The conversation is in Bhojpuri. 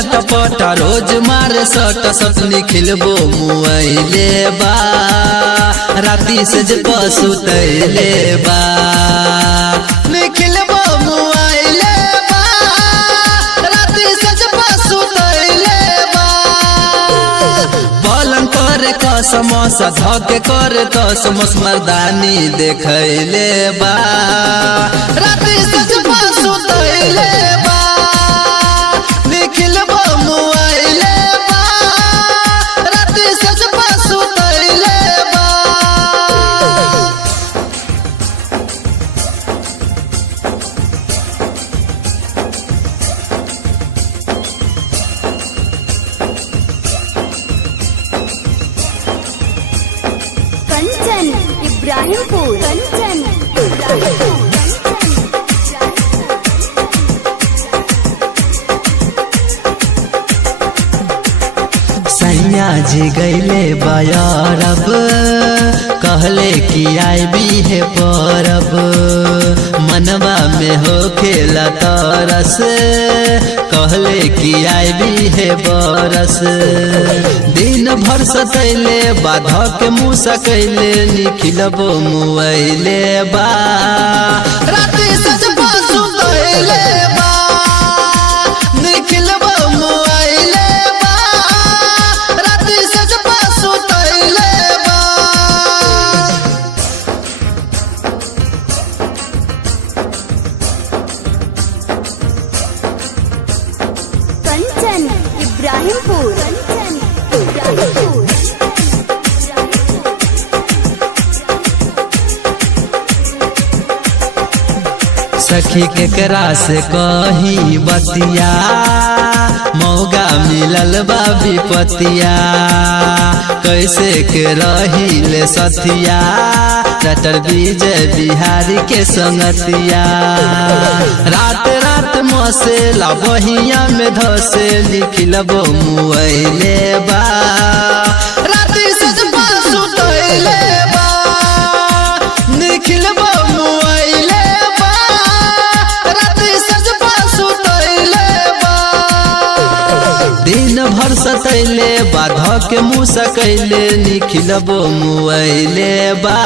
छटपट रोज मारे सट सट निखिलबो मुआइले बा राती से जे पसुतैले बा निखिलबो मुआइले बा राती से जे पसुतैले बा पलंग करे कसम सा धके करे तसमस मर्दानी देखैले बा राती से जे पसुतैले बा निखिलबो मुआइले बा राती से जे पसुतैले बा कंचन इब्राहिमपुर सैया जी गैले बयारब कहले कि आईबी है परब मनवा में हो खेला तरस कहले कि आईबी है बरस दिन भर सतैले बाधा के मुँह सकैले निखिलबो मुआइले बा राती से जे पसुतैले बा निखिलबो मुआइले बा राती से जे पसुतैले बा कंचन इब्राहिमपुर सखी केकरा से कही बतिया मौगा मिलल बा विपतिया कैसे के रही ले सथिया डॉक्टर विजय बिहारी के संगतिया रात रात मसेला बहिया में धसे निखिलबो मुआइले बा राती से जे पसुतैले बा निखिलबो मुआइले बा राती से जे पसुतैले बा दिन भर सतैले बाधा के मुँह सकैले निखिलबो मुआइले बा